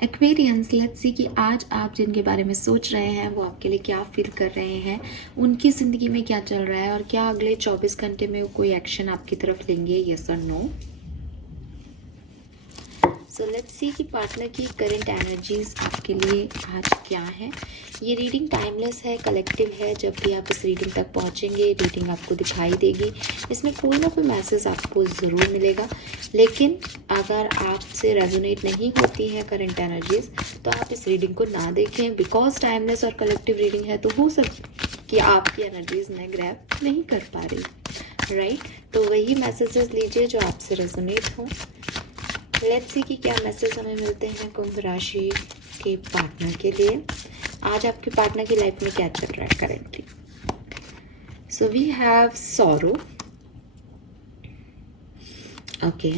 Aquarians, let's see कि आज आप जिनके बारे में सोच रहे हैं वो आपके लिए क्या फील कर रहे हैं, उनकी ज़िंदगी में क्या चल रहा है और क्या अगले 24 घंटे में वो कोई एक्शन आपकी तरफ लेंगे, यस और नो। सो लेट्स सी कि पार्टनर की करंट एनर्जीज आपके लिए आज क्या है। ये रीडिंग टाइमलेस है, कलेक्टिव है। जब भी आप इस रीडिंग तक पहुंचेंगे रीडिंग आपको दिखाई देगी, इसमें कोई ना कोई मैसेज आपको ज़रूर मिलेगा। लेकिन अगर आपसे रेजोनेट नहीं होती है करंट एनर्जीज तो आप इस रीडिंग को ना देखें, बिकॉज टाइमलेस और कलेक्टिव रीडिंग है। तो हो सकता कि आपकी एनर्जीज मैं ग्रैब नहीं कर पा रही, राइट। तो वही मैसेजेस लीजिए जो आपसे रेजोनेट हो। लेट्स सी कि क्या मैसेज हमें मिलते हैं कुंभ राशि के पार्टनर के लिए। आज आपके पार्टनर की लाइफ में क्या चल रहा है currently. So we have sorrow, okay,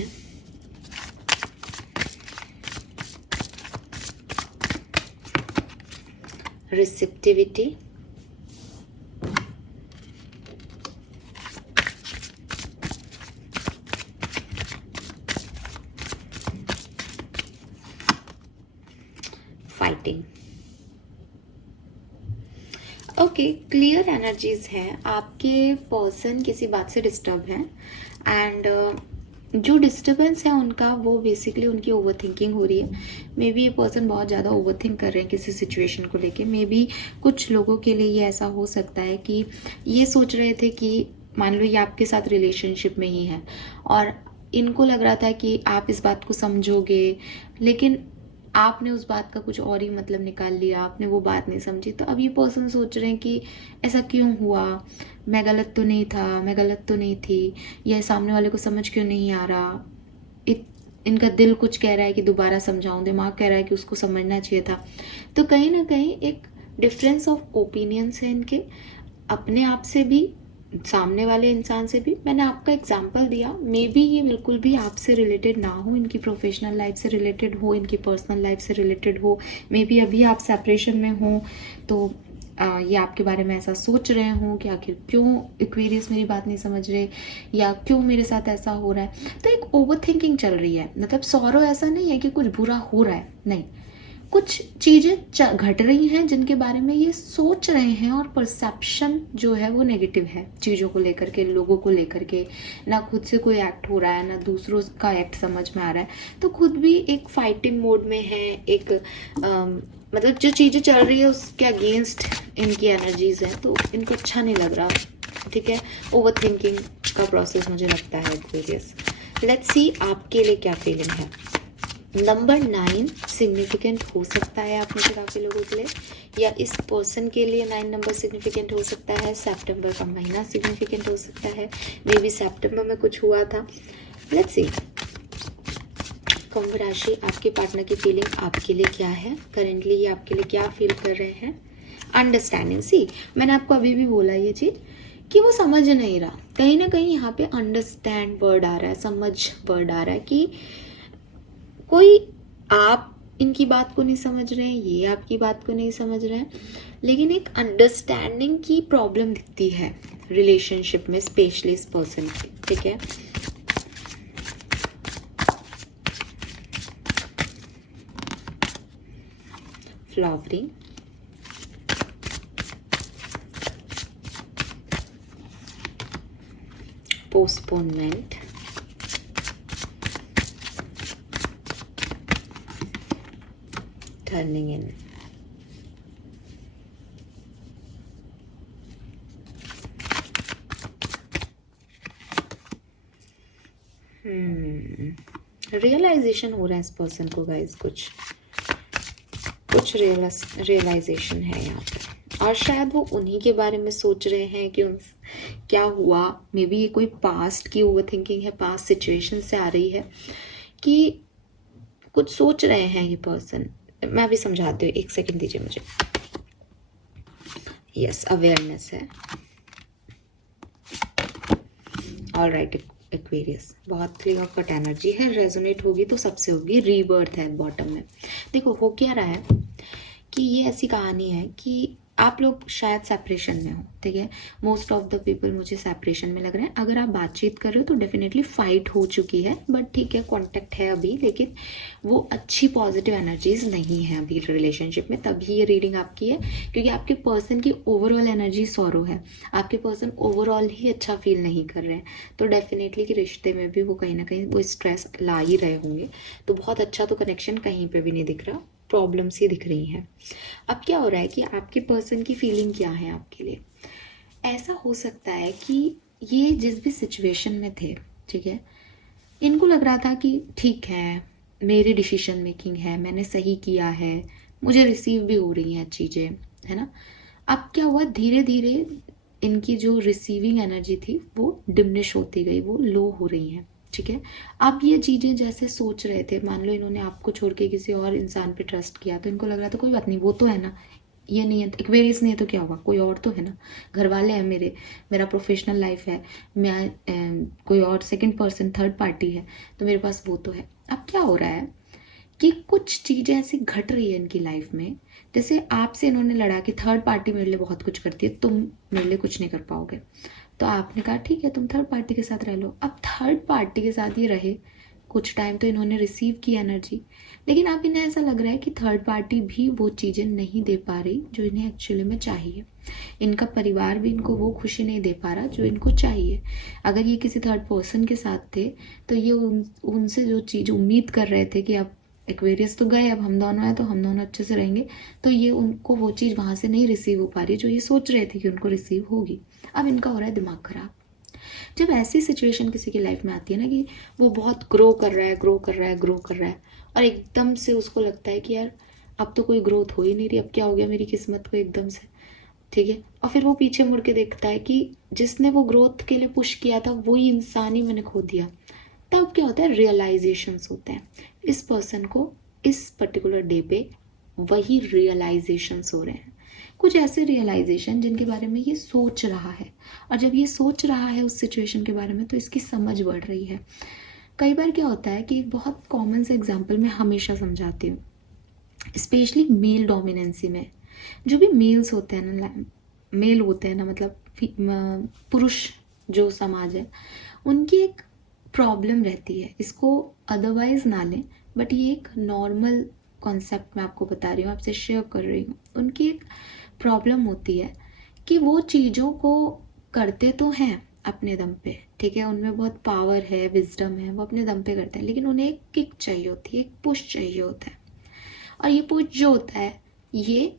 receptivity, fighting. Okay, clear energies हैं। आपके पर्सन किसी बात से डिस्टर्ब हैं एंड जो डिस्टर्बेंस है उनका वो बेसिकली उनकी ओवर थिंकिंग हो रही है। मे बी ये पर्सन बहुत ज़्यादा ओवर थिंक कर रहे हैं किसी सिचुएशन को लेके। मे बी कुछ लोगों के लिए ये ऐसा हो सकता है कि ये सोच रहे थे कि मान लो ये आपके साथ रिलेशनशिप में ही है और इनको लग रहा था कि आप इस बात को समझोगे, लेकिन आपने उस बात का कुछ और ही मतलब निकाल लिया, आपने वो बात नहीं समझी। तो अब ये पर्सन सोच रहे हैं कि ऐसा क्यों हुआ, मैं गलत तो नहीं था, मैं गलत तो नहीं थी, या सामने वाले को समझ क्यों नहीं आ रहा। इनका दिल कुछ कह रहा है कि दोबारा समझाऊं, दिमाग कह रहा है कि उसको समझना चाहिए था। तो कहीं ना कहीं एक डिफरेंस ऑफ ओपिनियंस है इनके, अपने आप से भी सामने वाले इंसान से भी। मैंने आपका एग्जाम्पल दिया, मे बी ये बिल्कुल भी आपसे रिलेटेड ना हो, इनकी प्रोफेशनल लाइफ से रिलेटेड हो, इनकी पर्सनल लाइफ से रिलेटेड हो। मे बी अभी आप सेपरेशन में हो तो ये आपके बारे में ऐसा सोच रहे हों कि आखिर क्यों एक्वेरियस मेरी बात नहीं समझ रहे, या क्यों मेरे साथ ऐसा हो रहा है। तो एक ओवर थिंकिंग चल रही है। मतलब सॉरो ऐसा नहीं है कि कुछ बुरा हो रहा है, नहीं, कुछ चीज़ें घट रही हैं जिनके बारे में ये सोच रहे हैं और परसेप्शन जो है वो नेगेटिव है चीज़ों को लेकर के, लोगों को लेकर के। ना खुद से कोई एक्ट हो रहा है, ना दूसरों का एक्ट समझ में आ रहा है। तो खुद भी एक फाइटिंग मोड में है। एक मतलब जो चीज़ें चल रही है उसके अगेंस्ट इनकी एनर्जीज हैं, तो इनको अच्छा नहीं लग रहा, ठीक है। ओवर थिंकिंग का प्रोसेस मुझे लगता है एक्वेरियस। लेट्स सी आपके लिए क्या फीलिंग है। नंबर 9 सिग्निफिकेंट हो सकता है आप में से काफ़ी लोगों के लिए, या इस पर्सन के लिए 9 नंबर सिग्निफिकेंट हो सकता है। सितंबर का महीना सिग्निफिकेंट हो सकता है, मे बी सितंबर में कुछ हुआ था। लेट्स सी कुंभ राशि, आपके पार्टनर की फीलिंग आपके लिए क्या है करेंटली, ये आपके लिए क्या फील कर रहे हैं। अंडरस्टैंडिंग, सी मैंने आपको अभी भी बोला ये चीज़ कि वो समझ नहीं रहा। कहीं ना कहीं यहाँ पे अंडरस्टैंड वर्ड आ रहा है, समझ वर्ड आ रहा है कि कोई आप इनकी बात को नहीं समझ रहे हैं, ये आपकी बात को नहीं समझ रहे हैं, लेकिन एक अंडरस्टैंडिंग की प्रॉब्लम दिखती है रिलेशनशिप में, स्पेशली इस पर्सन की, ठीक है। Flowering, postponement, turning in. Realisation हो रहा है इस पर्सन को गाइस, कुछ रियलाइजेशन है यहाँ पे, और शायद वो उन्हीं के बारे में सोच रहे हैं कि क्या हुआ। मे बी ये कोई पास्ट की ओवर थिंकिंग है, पास्ट सिचुएशन से आ रही है कि कुछ सोच रहे हैं ये पर्सन। मैं भी समझाती हूँ, एक सेकंड दीजिए मुझे। यस, अवेयरनेस है। ऑलराइट एक्वेरियस, बहुत क्लियर कट एनर्जी है, रेजोनेट होगी तो सबसे होगी। रीबर्थ है बॉटम में। देखो हो क्या रहा है कि ये ऐसी कहानी है कि आप लोग शायद सेपरेशन में हो, ठीक है। मोस्ट ऑफ द पीपल मुझे सेपरेशन में लग रहे हैं। अगर आप बातचीत कर रहे हो तो डेफिनेटली फाइट हो चुकी है, बट ठीक है, कांटेक्ट है अभी, लेकिन वो अच्छी पॉजिटिव एनर्जीज नहीं है अभी रिलेशनशिप में, तभी ये रीडिंग आपकी है। क्योंकि आपके पर्सन की ओवरऑल एनर्जी सॉरो है, आपके पर्सन ओवरऑल ही अच्छा फील नहीं कर रहे हैं, तो डेफिनेटली कि रिश्ते में भी वो कहीं ना कहीं वो स्ट्रेस ला ही रहे होंगे। तो बहुत अच्छा तो कनेक्शन कहीं पे भी नहीं दिख रहा, प्रॉब्लम्स ही दिख रही हैं। अब क्या हो रहा है कि आपके पर्सन की फीलिंग क्या है आपके लिए। ऐसा हो सकता है कि ये जिस भी सिचुएशन में थे, ठीक है, इनको लग रहा था कि ठीक है, मेरी डिसीजन मेकिंग है, मैंने सही किया है, मुझे रिसीव भी हो रही हैं चीज़ें, है ना। अब क्या हुआ, धीरे धीरे इनकी जो रिसीविंग एनर्जी थी वो डिमिनिश होती गई, वो लो हो रही हैं, ठीक है। अब ये चीज़ें जैसे सोच रहे थे, मान लो इन्होंने आपको छोड़ के किसी और इंसान पे ट्रस्ट किया, तो इनको लग रहा था कोई बात नहीं, वो तो है ना, ये नहीं है, एक्वेरियस नहीं है तो क्या हुआ, कोई और तो है ना, घर वाले हैं मेरे, मेरा प्रोफेशनल लाइफ है, मैं कोई और सेकंड पर्सन थर्ड पार्टी है, तो मेरे पास वो तो है। अब क्या हो रहा है कि कुछ चीज़ें ऐसी घट रही है इनकी लाइफ में, जैसे आपसे इन्होंने लड़ा कि थर्ड पार्टी मेरे लिए बहुत कुछ करती है, तुम मेरे लिए कुछ नहीं कर पाओगे, तो आपने कहा ठीक है तुम थर्ड पार्टी के साथ रह लो। अब थर्ड पार्टी के साथ ये रहे कुछ टाइम, तो इन्होंने रिसीव की एनर्जी, लेकिन अब इन्हें ऐसा लग रहा है कि थर्ड पार्टी भी वो चीज़ें नहीं दे पा रही जो इन्हें एक्चुअली में चाहिए, इनका परिवार भी इनको वो खुशी नहीं दे पा रहा जो इनको चाहिए। अगर ये किसी थर्ड पर्सन के साथ थे तो ये उनसे जो चीज़ उम्मीद कर रहे थे कि अब एक्वेरियस तो गए, अब हम दोनों हैं तो हम दोनों अच्छे से रहेंगे, तो ये उनको वो चीज़ वहाँ से नहीं रिसीव हो पा रही जो ये सोच रहे थे कि उनको रिसीव होगी। अब इनका हो रहा है दिमाग खराब। जब ऐसी सिचुएशन किसी की लाइफ में आती है ना कि वो बहुत ग्रो कर रहा है, ग्रो कर रहा है, ग्रो कर रहा है, और एकदम से उसको लगता है कि यार अब तो कोई ग्रोथ हो ही नहीं रही, अब क्या हो गया मेरी किस्मत को एकदम से, ठीक है। और फिर वो पीछे मुड़ के देखता है कि जिसने वो ग्रोथ के लिए पुश किया था वही इंसान ही मैंने खो दिया। तब क्या होता है, रियलाइजेशंस होते हैं। इस पर्सन को इस पर्टिकुलर डे पे वही रियलाइजेशंस हो रहे हैं, कुछ ऐसे रियलाइजेशन जिनके बारे में ये सोच रहा है, और जब ये सोच रहा है उस सिचुएशन के बारे में तो इसकी समझ बढ़ रही है। कई बार क्या होता है कि एक बहुत कॉमन से एग्जाम्पल मैं हमेशा समझाती हूँ, स्पेशली मेल डोमिनेंसी में जो भी मेल्स होते हैं ना, मेल होते हैं ना, मतलब पुरुष जो समाज है, उनकी एक प्रॉब्लम रहती है, इसको अदरवाइज ना लें, बट ये एक नॉर्मल कॉन्सेप्ट मैं आपको बता रही हूँ, आपसे शेयर कर रही हूँ। उनकी एक प्रॉब्लम होती है कि वो चीज़ों को करते तो हैं अपने दम पे, ठीक है, उनमें बहुत पावर है, विजडम है, वो अपने दम पे करते हैं, लेकिन उन्हें एक किक चाहिए होती है, एक पुश चाहिए होता है, और ये पुश जो होता है ये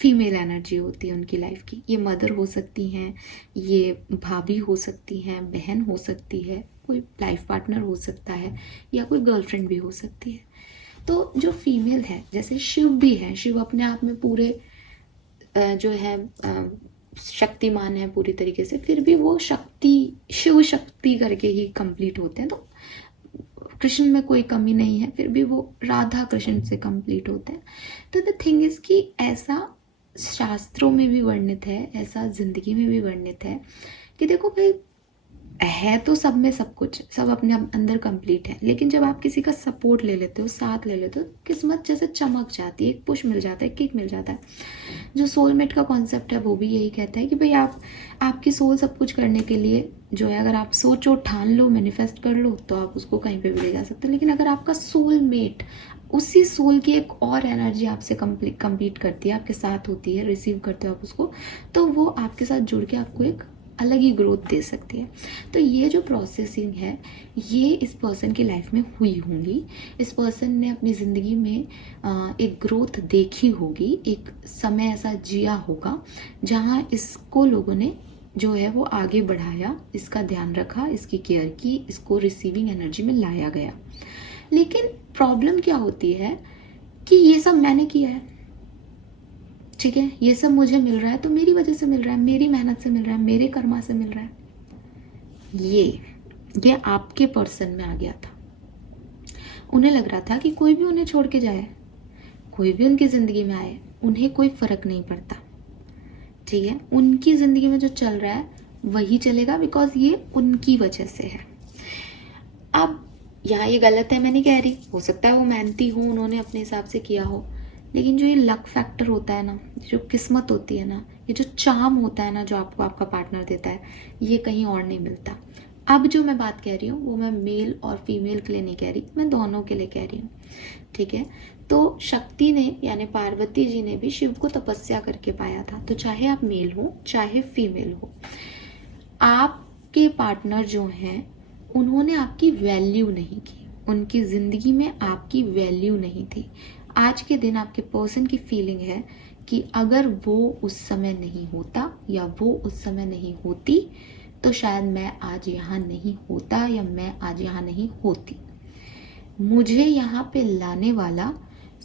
फीमेल एनर्जी होती है उनकी लाइफ की। ये मदर हो सकती हैं, ये भाभी हो सकती हैं, बहन हो सकती है, कोई लाइफ पार्टनर हो सकता है, या कोई गर्लफ्रेंड भी हो सकती है। तो जो फीमेल है, जैसे शिव भी है, शिव अपने आप में पूरे जो है शक्तिमान है पूरी तरीके से, फिर भी वो शक्ति शिव शक्ति करके ही कंप्लीट होते हैं। तो कृष्ण में कोई कमी नहीं है, फिर भी वो राधा कृष्ण से कंप्लीट होते हैं। तो द थिंग इज कि ऐसा शास्त्रों में भी वर्णित है, ऐसा जिंदगी में भी वर्णित है कि देखो भाई, है तो सब में सब कुछ, सब अपने अंदर कंप्लीट है, लेकिन जब आप किसी का सपोर्ट ले लेते हो, साथ ले लेते हो, किस्मत जैसे चमक जाती है, एक पुश मिल जाता है, किक मिल जाता है। जो सोलमेट का कॉन्सेप्ट है वो भी यही कहता है कि भाई आपकी सोल सब कुछ करने के लिए जो है, अगर आप सोचो, ठान लो, मैनिफेस्ट कर लो, तो आप उसको कहीं पे भी ले जा सकते हो। लेकिन अगर आपका सोलमेट उसी सोल की एक और एनर्जी आपसे कंप्लीट करती है, आपके साथ होती है, रिसीव करते हो आप उसको, तो वो आपके साथ जुड़ के आपको एक अलग ही ग्रोथ दे सकती है। तो ये जो प्रोसेसिंग है ये इस पर्सन की लाइफ में हुई होंगी, इस पर्सन ने अपनी ज़िंदगी में एक ग्रोथ देखी होगी, एक समय ऐसा जिया होगा जहाँ इसको लोगों ने जो है वो आगे बढ़ाया, इसका ध्यान रखा, इसकी केयर की, इसको रिसीविंग एनर्जी में लाया गया। लेकिन प्रॉब्लम क्या होती है कि ये सब मैंने किया है, ठीक है, ये सब मुझे मिल रहा है तो मेरी वजह से मिल रहा है, मेरी मेहनत से मिल रहा है, मेरे कर्मा से मिल रहा है। ये आपके पर्सन में आ गया था। उन्हें लग रहा था कि कोई भी उन्हें छोड़ के जाए, कोई भी उनकी ज़िंदगी में आए, उन्हें कोई फ़र्क नहीं पड़ता, ठीक है, उनकी ज़िंदगी में जो चल रहा है वही चलेगा, बिकॉज ये उनकी वजह से है। अब यहाँ ये गलत है मैं नहीं कह रही, हो सकता है वो मेहनती हो, उन्होंने अपने हिसाब से किया हो, लेकिन जो ये लक फैक्टर होता है ना, जो किस्मत होती है ना, ये जो चार्म होता है ना जो आपको आपका पार्टनर देता है, ये कहीं और नहीं मिलता। अब जो मैं बात कह रही हूँ वो मैं मेल और फीमेल के लिए नहीं कह रही, मैं दोनों के लिए कह रही हूँ, ठीक है। तो शक्ति ने यानी पार्वती जी ने भी शिव को तपस्या करके पाया था। तो चाहे आप मेल हो चाहे फीमेल हो, आपके पार्टनर जो हैं उन्होंने आपकी वैल्यू नहीं की, उनकी ज़िंदगी में आपकी वैल्यू नहीं थी। आज के दिन आपके पर्सन की फीलिंग है कि अगर वो उस समय नहीं होता या वो उस समय नहीं होती तो शायद मैं आज यहाँ नहीं होता या मैं आज यहाँ नहीं होती। मुझे यहाँ पे लाने वाला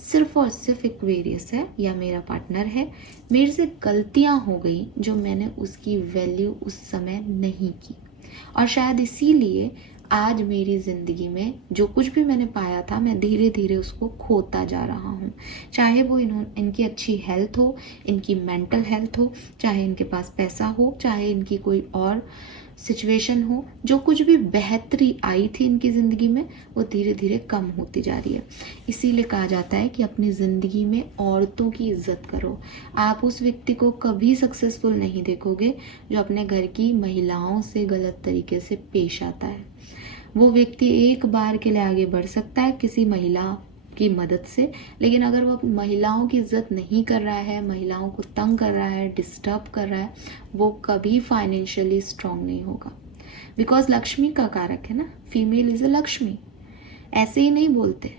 सिर्फ और सिर्फ एक्वेरियस है या मेरा पार्टनर है। मेरे से गलतियाँ हो गई जो मैंने उसकी वैल्यू उस समय नहीं की, और शायद इसीलिए आज मेरी ज़िंदगी में जो कुछ भी मैंने पाया था मैं धीरे धीरे उसको खोता जा रहा हूँ। चाहे वो इनकी अच्छी हेल्थ हो, इनकी मेंटल हेल्थ हो, चाहे इनके पास पैसा हो, चाहे इनकी कोई और सिचुएशन हो, जो कुछ भी बेहतरी आई थी इनकी ज़िंदगी में वो धीरे धीरे कम होती जा रही है। इसीलिए कहा जाता है कि अपनी ज़िंदगी में औरतों की इज्जत करो। आप उस व्यक्ति को कभी सक्सेसफुल नहीं देखोगे जो अपने घर की महिलाओं से गलत तरीके से पेश आता है। वो व्यक्ति एक बार के लिए आगे बढ़ सकता है किसी महिला की मदद से, लेकिन अगर वो महिलाओं की इज्जत नहीं कर रहा है, महिलाओं को तंग कर रहा है, डिस्टर्ब कर रहा है, वो कभी फाइनेंशियली स्ट्रांग नहीं होगा। बिकॉज लक्ष्मी का कारक है ना, फीमेल इज अ लक्ष्मी, ऐसे ही नहीं बोलते,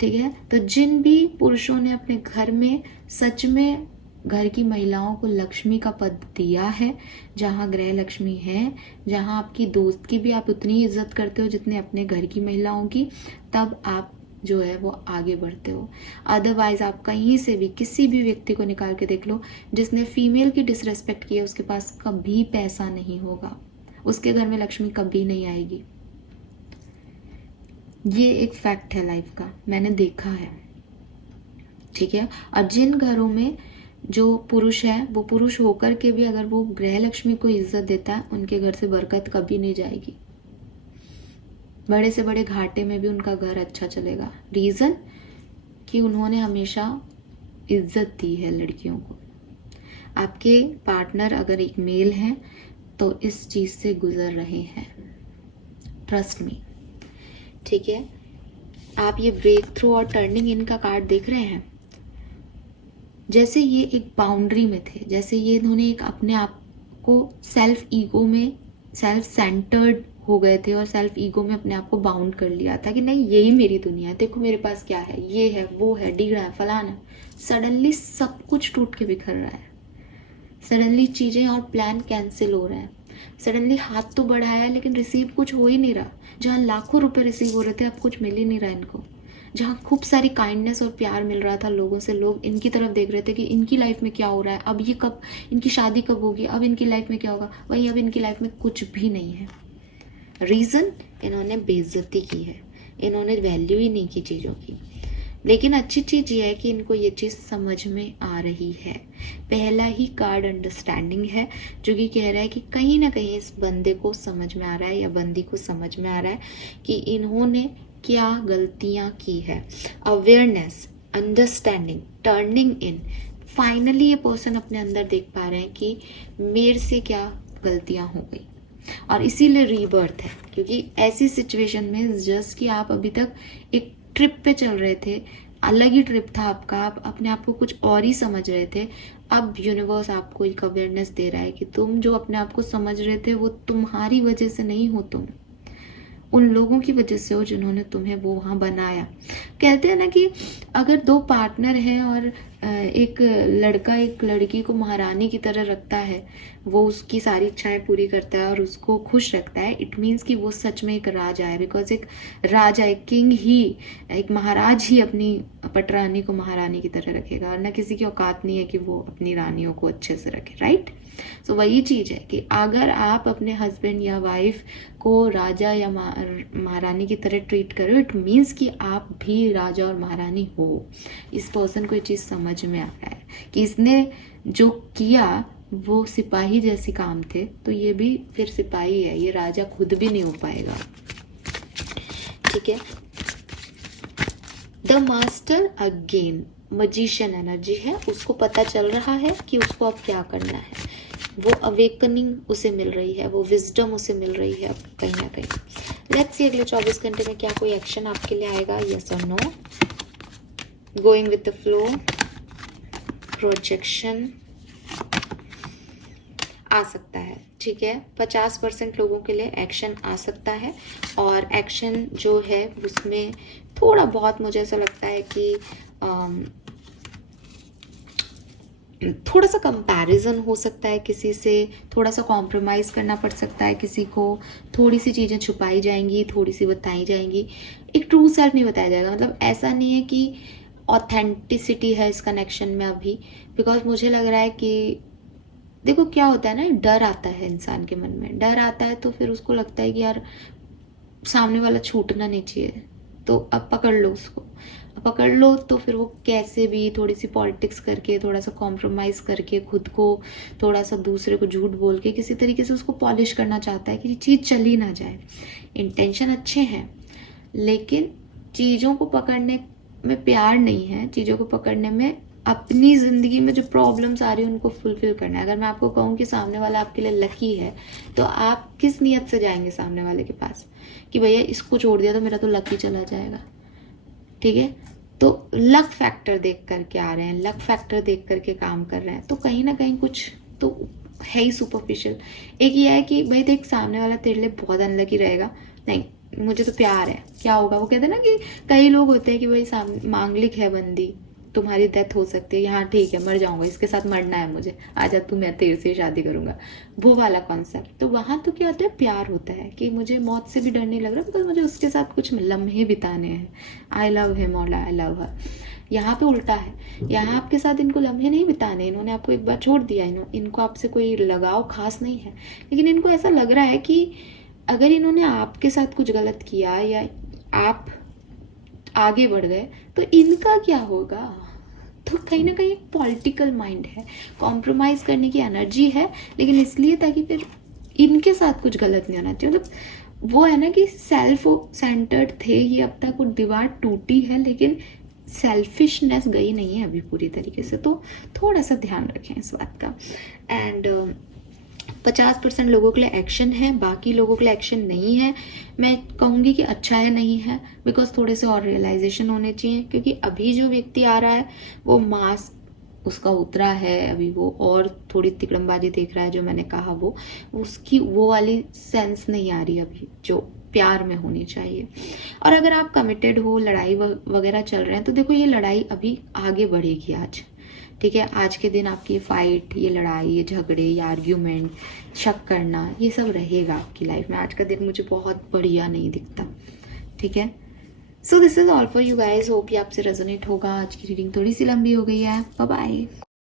ठीक है। तो जिन भी पुरुषों ने अपने घर में सच में घर की महिलाओं को लक्ष्मी का पद दिया है, जहाँ गृह लक्ष्मी है, जहाँ आपकी दोस्त की भी आप उतनी इज्जत करते हो जितने अपने घर की महिलाओं की, तब आप जो है वो आगे बढ़ते हो। अदरवाइज आप कहीं से भी किसी भी व्यक्ति को निकाल के देख लो जिसने फीमेल की डिसरेस्पेक्ट की है, उसके पास कभी पैसा नहीं होगा, उसके घर में लक्ष्मी कभी नहीं आएगी। ये एक फैक्ट है लाइफ का, मैंने देखा है, ठीक है। और जिन घरों में जो पुरुष है वो पुरुष होकर के भी अगर वो गृह लक्ष्मी को इज्जत देता है, उनके घर से बरकत कभी नहीं जाएगी। बड़े से बड़े घाटे में भी उनका घर अच्छा चलेगा। रीज़न कि उन्होंने हमेशा इज्जत दी है लड़कियों को। आपके पार्टनर अगर एक मेल हैं तो इस चीज़ से गुजर रहे हैं, ट्रस्ट मी, ठीक है। आप ये ब्रेक थ्रू और टर्निंग इन का कार्ड देख रहे हैं, जैसे ये एक बाउंड्री में थे, जैसे ये इन्होंने एक अपने आप को सेल्फ ईगो में सेल्फ सेंटर्ड हो गए थे और सेल्फ ईगो में अपने आप को बाउंड कर लिया था कि नहीं यही मेरी दुनिया है, देखो मेरे पास क्या है, ये है, वो है, डी रहा है, फलाना। सडनली सब कुछ टूट के बिखर रहा है, सडनली चीज़ें और प्लान कैंसिल हो रहे हैं, सडनली हाथ तो बढ़ाया है लेकिन रिसीव कुछ हो ही नहीं रहा। जहाँ लाखों रुपए रिसीव हो रहे थे अब कुछ मिल ही नहीं रहा इनको। जहाँ खूब सारी काइंडनेस और प्यार मिल रहा था लोगों से, लोग इनकी तरफ देख रहे थे कि इनकी लाइफ में क्या हो रहा है, अब ये कब, इनकी शादी कब होगी, अब इनकी लाइफ में क्या होगा, वहीं अब इनकी लाइफ में कुछ भी नहीं है। रीज़न, इन्होंने बेइज्जती की है, इन्होंने वैल्यू ही नहीं की चीज़ों की। लेकिन अच्छी चीज़ ये है कि इनको ये चीज़ समझ में आ रही है। पहला ही कार्ड अंडरस्टैंडिंग है, जो कि कह रहा है कि कहीं ना कहीं इस बंदे को समझ में आ रहा है या बंदी को समझ में आ रहा है कि इन्होंने क्या गलतियाँ की है। अवेयरनेस, अंडरस्टैंडिंग, टर्निंग इन, फाइनली ये पर्सन अपने अंदर देख पा रहे हैं कि मेरे से क्या गलतियाँ हो गई, और इसीलिए रीबर्थ है। क्योंकि ऐसी सिचुएशन में जस्ट कि आप अभी तक एक ट्रिप पे चल रहे थे, अलग ही ट्रिप था आपका, आप अपने आप को कुछ और ही समझ रहे थे, अब यूनिवर्स आपको एक अवेयरनेस दे रहा है कि तुम जो अपने आप को समझ रहे थे वो तुम्हारी वजह से नहीं हो, तुम उन लोगों की वजह से हो जिन्होंने तुम्हें वो वहाँ बनाया। कहते हैं ना कि अगर दो पार्टनर हैं और एक लड़का एक लड़की को महारानी की तरह रखता है, वो उसकी सारी इच्छाएं पूरी करता है और उसको खुश रखता है, इट मीन्स कि वो सच में एक राजा है। बिकॉज एक राजा, एक किंग ही, एक महाराज ही अपनी पटरानी को महारानी की तरह रखेगा, और ना किसी की औकात नहीं है कि वो अपनी रानियों को अच्छे से रखे, राइट। सो वही चीज़ है कि अगर आप अपने हस्बैंड या वाइफ को राजा या महारानी की तरह ट्रीट करो, इट मीन्स कि आप भी राजा और महारानी हो। इस पर्सन को ये चीज़ समझ में आ रहा है कि इसने जो किया वो सिपाही जैसे काम थे, तो ये भी फिर सिपाही है, ये राजा खुद भी नहीं हो पाएगा, ठीक है। The master again magician energy है, उसको पता चल रहा है कि उसको अब क्या करना है, वो अवेकनिंग उसे मिल रही है, वो विजडम उसे मिल रही है अब कहीं ना कहीं। लेट्स सी अगले 24 घंटे में क्या कोई एक्शन आपके लिए आएगा, यस और no. Going with the flow, projection आ सकता है, ठीक है। 50% लोगों के लिए एक्शन आ सकता है, और एक्शन जो है उसमें थोड़ा बहुत मुझे ऐसा लगता है कि थोड़ा सा कंपैरिजन हो सकता है किसी से, थोड़ा सा कॉम्प्रोमाइज करना पड़ सकता है किसी को, थोड़ी सी चीज़ें छुपाई जाएंगी, थोड़ी सी बताई जाएंगी, एक ट्रू सेल्फ नहीं बताया जाएगा। मतलब ऐसा नहीं है कि ऑथेंटिसिटी है इस कनेक्शन में अभी, बिकॉज मुझे लग रहा है कि देखो क्या होता है ना, डर आता है इंसान के मन में, डर आता है तो फिर उसको लगता है कि यार सामने वाला छूटना नहीं चाहिए, तो अब पकड़ लो उसको, अब पकड़ लो, तो फिर वो कैसे भी थोड़ी सी पॉलिटिक्स करके, थोड़ा सा कॉम्प्रोमाइज करके, खुद को थोड़ा सा दूसरे को झूठ बोल के किसी तरीके से उसको पॉलिश करना चाहता है कि चीज़ चली ना जाए। इंटेंशन अच्छे हैं, लेकिन चीज़ों को पकड़ने में प्यार नहीं है, चीज़ों को पकड़ने में अपनी ज़िंदगी में जो प्रॉब्लम्स आ रही है उनको फुलफिल करना है। अगर मैं आपको कहूँ कि सामने वाला आपके लिए लकी है, तो आप किस नियत से जाएंगे सामने वाले के पास कि भैया इसको छोड़ दिया तो मेरा तो लक ही चला जाएगा, ठीक है। तो लक फैक्टर देख करके आ रहे हैं, लक फैक्टर देख करके काम कर रहे हैं, तो कहीं ना कहीं कुछ तो है ही सुपरफिशियल। एक ये है कि भाई देख सामने वाला तेरे लिए बहुत अनलकी रहेगा, नहीं मुझे तो प्यार है, क्या होगा, वो कहते हैं ना कि कई लोग होते हैं कि भाई सामने मांगलिक है बंदी, तुम्हारी डेथ हो सकती है, हाँ ठीक है मर जाऊंगा, इसके साथ मरना है मुझे, आजा तू मैं तेरे से शादी करूंगा, वो वाला कॉन्सेप्ट। तो वहां तो क्या होता है, प्यार होता है कि मुझे मौत से भी डर नहीं लग रहा, बिकॉज मुझे उसके साथ कुछ लम्हे बिताने हैं, आई लव हिम और आई लव हर। यहाँ पे उल्टा है, यहाँ आपके साथ इनको लम्हे नहीं बिताने, इन्होंने आपको एक बार छोड़ दिया, इनको आपसे कोई लगाव खास नहीं है, लेकिन इनको ऐसा लग रहा है कि अगर इन्होंने आपके साथ कुछ गलत किया या आप आगे बढ़ गए तो इनका क्या होगा। तो कहीं ना कहीं एक पॉलिटिकल माइंड है, कॉम्प्रोमाइज करने की एनर्जी है, लेकिन इसलिए ताकि फिर इनके साथ कुछ गलत नहीं होना चाहिए। मतलब वो है ना कि सेल्फ सेंटर्ड थे ही अब तक, वो दीवार टूटी है लेकिन सेल्फिशनेस गई नहीं है अभी पूरी तरीके से, तो थोड़ा सा ध्यान रखें इस बात का। एंड 50% लोगों के लिए एक्शन है, बाकी लोगों के लिए एक्शन नहीं है। मैं कहूँगी कि अच्छा है नहीं है, बिकॉज थोड़े से और रियलाइजेशन होने चाहिए, क्योंकि अभी जो व्यक्ति आ रहा है वो मास्क उसका उतरा है अभी, वो और थोड़ी तिकड़मबाजी देख रहा है, जो मैंने कहा वो उसकी वो वाली सेंस नहीं आ रही अभी जो प्यार में होनी चाहिए। और अगर आप कमिटेड हो, लड़ाई वगैरह चल रहे हैं, तो देखो ये लड़ाई अभी आगे बढ़ेगी आज, ठीक है। आज के दिन आपकी फाइट, ये लड़ाई, ये झगड़े, ये आर्ग्यूमेंट, शक करना, ये सब रहेगा आपकी लाइफ में। आज का दिन मुझे बहुत बढ़िया नहीं दिखता, ठीक है। So this is all for you guys, hope ये आपसे रेजोनेट होगा। आज की रीडिंग थोड़ी सी लंबी हो गई है, बाय बाय।